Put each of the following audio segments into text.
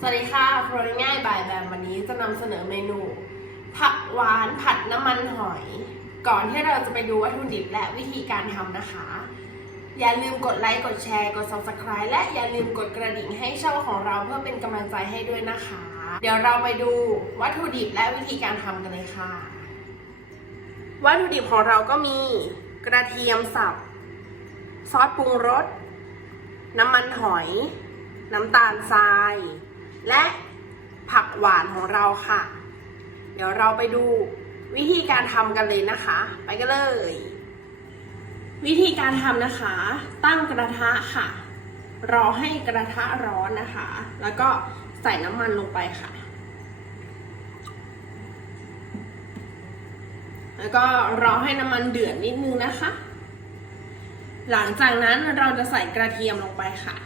สวัสดีค่ะครัวง่ายบายแบบวันนี้จะนำเสนอเมนู ผักหวานผัดน้ำมันหอย ก่อนที่เราจะไปดูวัตถุดิบและวิธีการทำนะคะ อย่าลืมกดไลค์กดแชร์กด subscribe และอย่าลืมกดกระดิ่งให้ช่องของเราเพื่อเป็นกำลังใจให้ด้วยนะคะ เดี๋ยวเราไปดูวัตถุดิบและวิธีการทำกันเลยค่ะ วัตถุดิบของเราก็มีกระเทียมสับ ซอสปรุงรส น้ำมันหอย น้ำตาลทราย และผักหวานของเราค่ะ เดี๋ยวเราไปดูวิธีการทำกันเลยนะคะ ไปกันเลย วิธีการทำนะคะ ตั้งกระทะค่ะ รอให้กระทะร้อนนะคะ แล้วก็ใส่น้ำมันลงไปค่ะ แล้วก็รอให้น้ำมันเดือดนิดนึงนะคะ หลังจากนั้นเราจะใส่กระเทียมลงไปค่ะ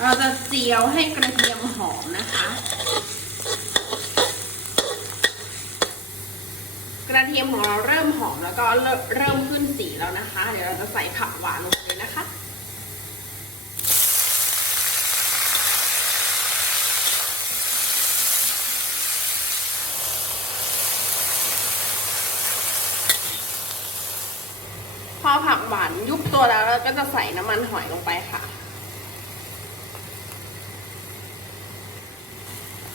เราจะเจียวให้กระเทียมหอมนะคะ กระเทียมของเราเริ่มหอมแล้วก็เริ่มขึ้นสีแล้วนะคะ เดี๋ยวเราจะใส่ผักหวานลงไปนะคะพอผักหวานยุบตัวแล้วเราก็จะใส่น้ำมันหอยลงไปค่ะ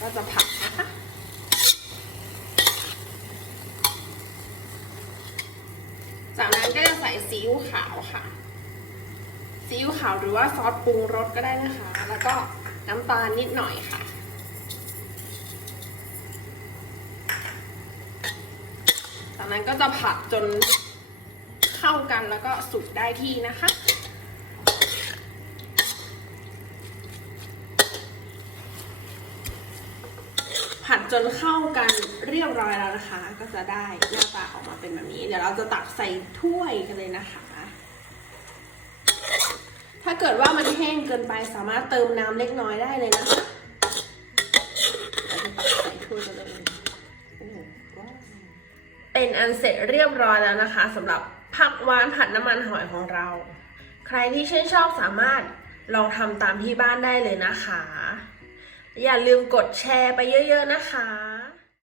ก็จะผัดนะคะจากนั้นก็จะใส่ซีอิ๊วขาวค่ะซีอิ๊วขาวหรือว่าซอสปรุงรสก็ได้นะคะ แล้วก็น้ำตาลนิดหน่อยค่ะ จากนั้นก็จะผัดจนเข้ากันแล้วก็สุกได้ที่นะคะ จนเข้ากันเรียบร้อยแล้วนะคะ ก็จะได้หน้าตาออกมาเป็นแบบนี้ เดี๋ยวเราจะตักใส่ถ้วยกันเลยนะคะ ถ้าเกิดว่ามันแห้งเกินไปสามารถเติมน้ำเล็กน้อยได้เลยนะคะเราจะตักใส่ถ้วยกันเลยเป็นอันเสร็จเรียบร้อยแล้วนะคะสำหรับผักหวานผัดน้ำมันหอยของเรา ใครที่ชื่นชอบสามารถลองทำตามที่บ้านได้เลยนะคะ อย่าลืมกดแชร์ไปเยอะ ๆ นะคะ